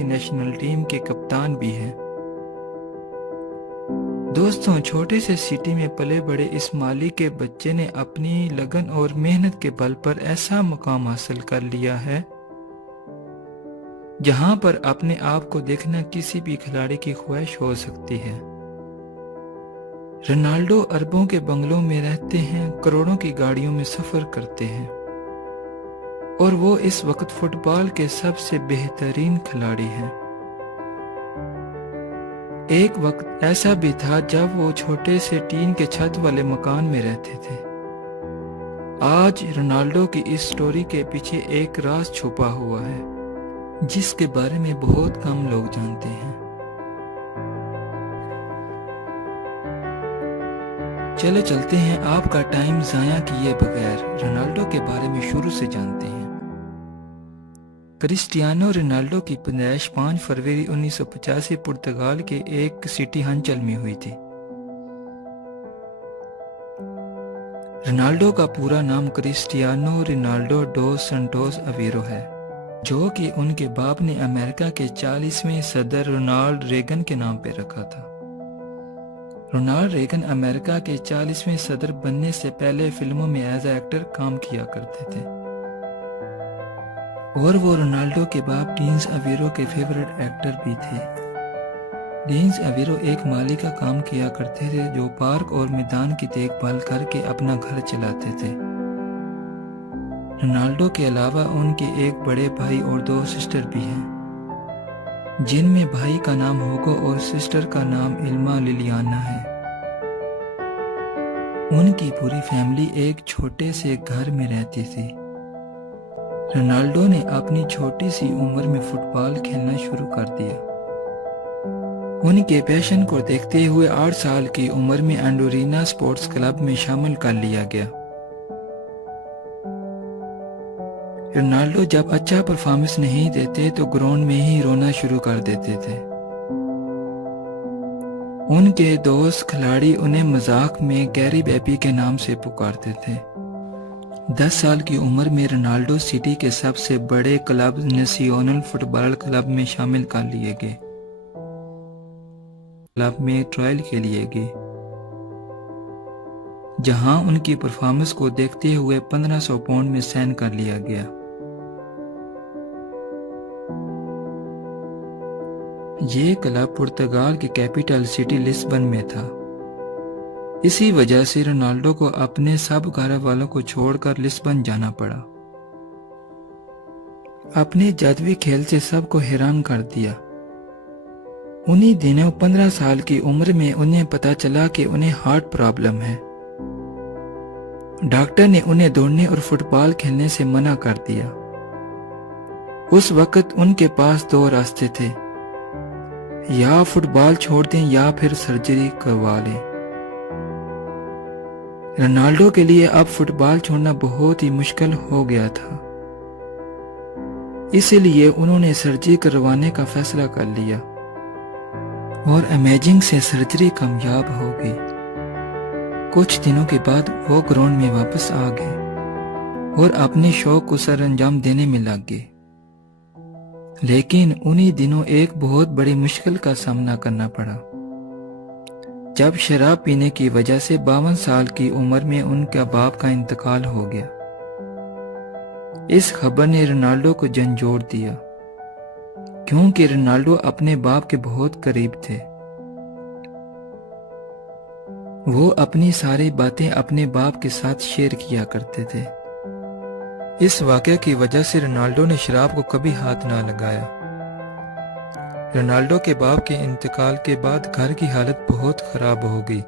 کی national team کے کپتان بھی ہیں۔ دوستوں، چھوٹے سے سٹی میں پلے بڑے اس مالی کے بچے نے اپنی لگن اور محنت کے بل پر ایسا مقام حاصل کر لیا ہے جہاں پر اپنے آپ کو دیکھنا کسی بھی کھلاڑی کی خواہش ہو سکتی ہے۔ رونالڈو اربوں کے بنگلوں میں رہتے ہیں، کروڑوں کی گاڑیوں میں سفر کرتے ہیں، اور وہ اس وقت فٹ بال کے سب سے بہترین کھلاڑی ہیں۔ ایک وقت ایسا بھی تھا جب وہ چھوٹے سے ٹین کے چھت والے مکان میں رہتے تھے۔ آج رونالڈو کی اس سٹوری کے پیچھے ایک راز چھپا ہوا ہے جس کے بارے میں بہت کم لوگ جانتے ہیں۔ چلے چلتے ہیں آپ کا ٹائم ضائع کیے بغیر رونالڈو کے بارے میں شروع سے جانتے ہیں۔ کرسٹیانو رونالڈو کی پیدائش 5 فروری 1985 پرتگال کے ایک سٹی ہنچل میں ہوئی تھی۔ رونالڈو کا پورا نام کرسٹیانو رونالڈو ڈوس سنٹوس اویرو ہے، جو کہ ان کے باپ نے امریکہ کے 40ویں صدر رونالڈ ریگن کے نام پہ رکھا تھا۔ رونالڈ ریگن امریکہ کے 40ویں صدر بننے سے پہلے فلموں میں ایز ایکٹر کام کیا کرتے تھے، اور وہ رونالڈو کے باپ ڈینز اویرو کے فیورٹ ایکٹر بھی تھے۔ ڈینز اویرو ایک مالی کا کام کیا کرتے تھے جو پارک اور میدان کی دیکھ بھال کر کے اپنا گھر چلاتے تھے۔ رونالڈو کے علاوہ ان کے ایک بڑے بھائی اور 2 سسٹر بھی ہیں، جن میں بھائی کا نام ہوگو اور سسٹر کا نام علما لیلیانا ہے۔ ان کی پوری فیملی ایک چھوٹے سے گھر میں رہتی تھی۔ رونالڈو نے اپنی چھوٹی سی عمر میں فٹ بال کھیلنا شروع کر دیا۔ ان کے پیشن کو دیکھتے ہوئے 8 سال کی عمر میں انڈورینا سپورٹس کلب میں شامل کر لیا گیا۔ رونالڈو جب اچھا پرفارمنس نہیں دیتے تو گراؤنڈ میں ہی رونا شروع کر دیتے تھے۔ ان کے دوست کھلاڑی انہیں مذاق میں گیری بیبی کے نام سے پکارتے تھے۔ 10 سال کی عمر میں رونالڈو سٹی کے سب سے بڑے کلب نیشنل فٹ بال کلب میں شامل کر لیے گئے۔ کلب میں ٹرائل کے لیے گئے، جہاں ان کی پرفارمنس کو دیکھتے ہوئے 1500 پاؤنڈ میں سائن کر لیا گیا۔ یہ کلب پرتگال کی کیپٹل سٹی لسبن میں تھا۔ اسی وجہ سے رونالڈو کو اپنے سب گھر والوں کو چھوڑ کر لسبن جانا پڑا۔ اپنے جادوئی کھیل سے سب کو حیران کر دیا۔ انہی دنوں 15 سال کی عمر میں انہیں پتا چلا کہ انہیں ہارٹ پرابلم ہے۔ ڈاکٹر نے انہیں دوڑنے اور فٹ بال کھیلنے سے منع کر دیا۔ اس وقت ان کے پاس 2 راستے تھے، یا فٹ بال چھوڑ دیں یا پھر سرجری کروا لیں۔ رونالڈو کے لیے اب فٹ بال چھوڑنا بہت ہی مشکل ہو گیا تھا، اسی لیے انہوں نے سرجری کروانے کا فیصلہ کر لیا، اور امیجنگ سے سرجری کامیاب ہو گئی۔ کچھ دنوں کے بعد وہ گراؤنڈ میں واپس آ گئے اور اپنے شوق کو سر انجام دینے میں لگ گئے۔ لیکن انہی دنوں ایک بہت بڑی مشکل کا سامنا کرنا پڑا، جب شراب پینے کی وجہ سے 52 سال کی عمر میں ان کا باپ کا انتقال ہو گیا۔ اس خبر نے رونالڈو کو جھنجھوڑ دیا، کیونکہ رونالڈو اپنے باپ کے بہت قریب تھے۔ وہ اپنی ساری باتیں اپنے باپ کے ساتھ شیئر کیا کرتے تھے۔ اس واقعے کی وجہ سے رونالڈو نے شراب کو کبھی ہاتھ نہ لگایا۔ رونالڈو کے باپ کے انتقال کے بعد گھر کی حالت بہت خراب ہو گئی۔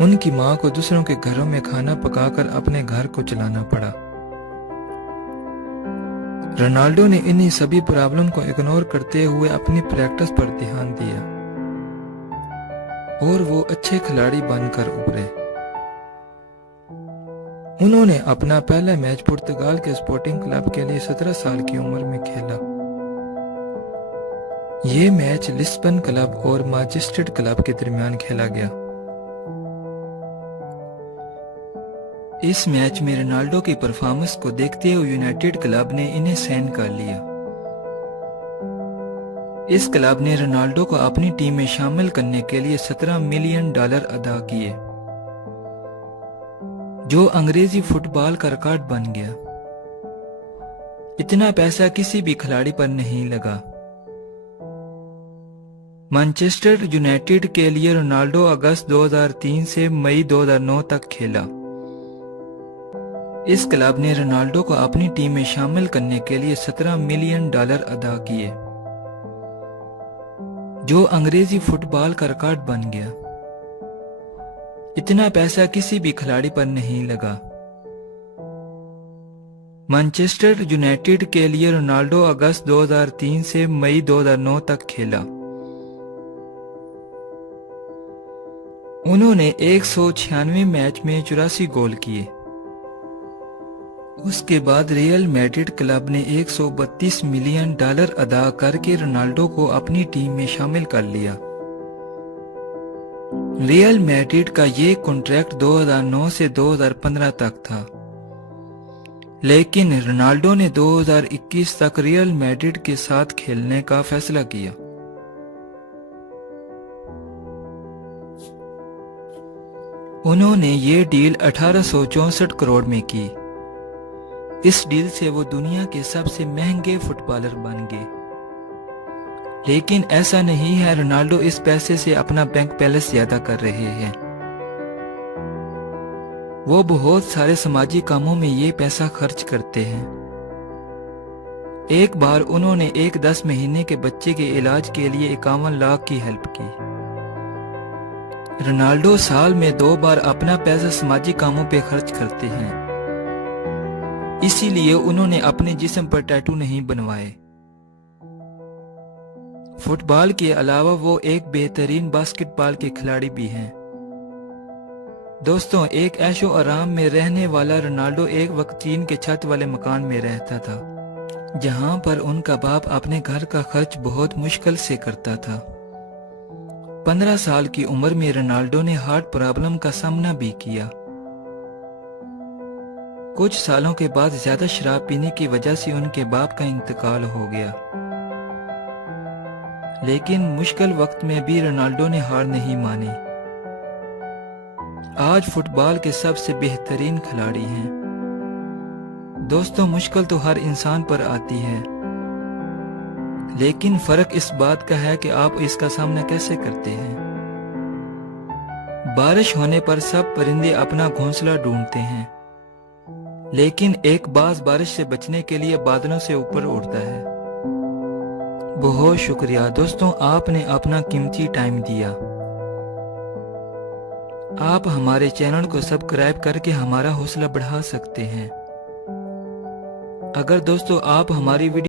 ان کی ماں کو دوسروں کے گھروں میں کھانا پکا کر اپنے گھر کو چلانا پڑا۔ رونالڈو نے انہی سبھی پرابلم کو اگنور کرتے ہوئے اپنی پریکٹس پر دھیان دیا، اور وہ اچھے کھلاڑی بن کر ابھرے۔ انہوں نے اپنا پہلا میچ پرتگال کے سپورٹنگ کلب کے لیے 17 سال کی عمر میں کھیلا۔ یہ میچ لسبن کلب اور مانچسٹر کلب کے درمیان کھیلا گیا۔ اس میچ میں رونالڈو کی پرفارمنس کو دیکھتے ہوئے یونائٹڈ کلب نے انہیں سائن کر لیا۔ اس کلب نے رونالڈو کو اپنی ٹیم میں شامل کرنے کے لیے $17 ملین ادا کیے، جو انگریزی فٹ بال کا ریکارڈ بن گیا۔ اتنا پیسہ کسی بھی کھلاڑی پر نہیں لگا۔ مانچسٹر یونائیٹڈ کے لیے رونالڈو اگست 2003 سے مئی 2009 تک کھیلا۔ اس کلب نے رونالڈو کو اپنی ٹیم میں شامل کرنے کے لیے $17 ملین ادا کیے، جو انگریزی فٹ بال کا ریکارڈ بن گیا۔ اتنا پیسہ کسی بھی کھلاڑی پر نہیں لگا۔ مانچسٹر یونائیٹڈ کے لیے رونالڈو اگست 2003 سے مئی 2009 تک کھیلا۔ انہوں نے 196 میچ میں 84 گول کیے۔ اس کے بعد ریئل میڈرڈ کلب نے $132 ملین ادا کر کے رونالڈو کو اپنی ٹیم میں شامل کر لیا۔ ریئل میڈرڈ کا یہ کنٹریکٹ 2009 سے 2015 تک تھا، لیکن رونالڈو نے 2021 تک ریئل میڈرڈ کے ساتھ کھیلنے کا فیصلہ کیا۔ انہوں نے یہ ڈیل 1864 کروڑ میں کی۔ اس ڈیل سے وہ دنیا کے سب سے مہنگے فٹ بالر بن گئے۔ لیکن ایسا نہیں ہے، رونالڈو اس پیسے سے اپنا بینک بیلنس زیادہ کر رہے ہیں۔ وہ بہت سارے سماجی کاموں میں یہ پیسہ خرچ کرتے ہیں۔ ایک بار انہوں نے ایک 10 مہینے کے بچے کے علاج کے لیے 51 لاکھ کی ہیلپ کی۔ رونالڈو سال میں 2 بار اپنا پیسہ سماجی کاموں پہ خرچ کرتے ہیں، اسی لیے انہوں نے اپنے جسم پر ٹیٹو نہیں بنوائے۔ فٹ بال کے علاوہ وہ ایک بہترین باسکٹ بال کے کھلاڑی بھی ہیں۔ دوستوں، ایک عیش و آرام میں رہنے والا رونالڈو ایک وقت چین کے چھت والے مکان میں رہتا تھا، جہاں پر ان کا باپ اپنے گھر کا خرچ بہت مشکل سے کرتا تھا۔ 15 سال کی عمر میں رونالڈو نے ہارٹ پرابلم کا سامنا بھی کیا۔ کچھ سالوں کے بعد زیادہ شراب پینے کی وجہ سے ان کے باپ کا انتقال ہو گیا، لیکن مشکل وقت میں بھی رونالڈو نے ہار نہیں مانی۔ آج فٹ بال کے سب سے بہترین کھلاڑی ہیں۔ دوستوں، مشکل تو ہر انسان پر آتی ہے، لیکن فرق اس بات کا ہے کہ آپ اس کا سامنا کیسے کرتے ہیں۔ بارش ہونے پر سب پرندے اپنا گھونسلہ ڈھونڈتے ہیں، لیکن ایک باز بارش سے بچنے کے لیے بادلوں سے اوپر اڑتا ہے۔ بہت شکریہ دوستوں، آپ نے اپنا قیمتی ٹائم دیا۔ آپ ہمارے چینل کو سبسکرائب کر کے ہمارا حوصلہ بڑھا سکتے ہیں۔ اگر دوستوں آپ ہماری ویڈیو